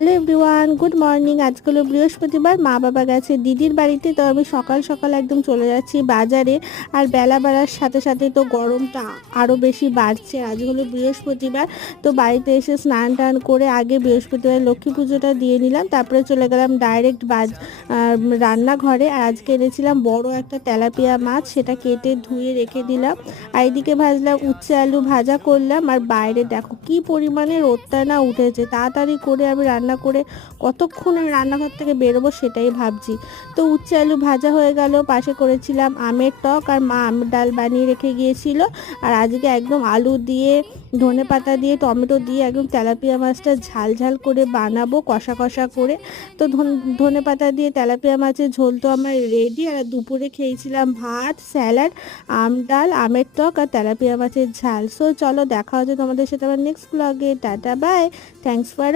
Hello everyone, good morning. আজকে হলো বৃহস্পতিবার, মা বাবা গেছে দিদির বাড়িতে, তো আমি সকাল সকাল একদম চলে যাচ্ছি বাজারে। আর বেলা বাড়ার সাথে সাথে তো গরমটা আরও বেশি বাড়ছে। আজ হলো বৃহস্পতিবার, তো বাড়িতে এসে স্নান টান করে আগে বৃহস্পতিবার লক্ষ্মী পুজোটা দিয়ে নিলাম, তারপরে চলে গেলাম ডাইরেক্ট রান্নাঘরে। আর আজকে এনেছিলাম বড় একটা তেলাপিয়া মাছ, সেটা কেটে ধুয়ে রেখে দিলাম। আর এদিকে ভাজলাম উচ্ছে আলু ভাজা করলাম। আর বাইরে দেখো কি পরিমাণে রোদটা না উঠেছে, তাড়াতাড়ি করে আমি রান্না করে কতক্ষণ আমি রান্নাঘর থেকে বেরোবো সেটাই ভাবছি। তো উচ্ছে আলু ভাজা হয়ে গেল, পাশে করেছিলাম আমের টক, আর মা আমের ডাল বানিয়ে রেখে গিয়েছিল। আর আজকে একদম আলু দিয়ে, ধনেপাতা দিয়ে, টমেটো দিয়ে একদম তেলাপিয়া মাছটা ঝাল ঝাল করে বানাবো, কষা কষা করে। তো ধনেপাতা দিয়ে তেলাপিয়া মাছের ঝোল তো আমার রেডি। আর দুপুরে খেয়েছিলাম ভাত, স্যালাড, আম ডাল, আমের টক আর তেলাপিয়া মাছের ঝাল। সো চলো দেখা হচ্ছে তোমাদের সাথে আমার নেক্সট ব্লগে। Tata bye, thanks for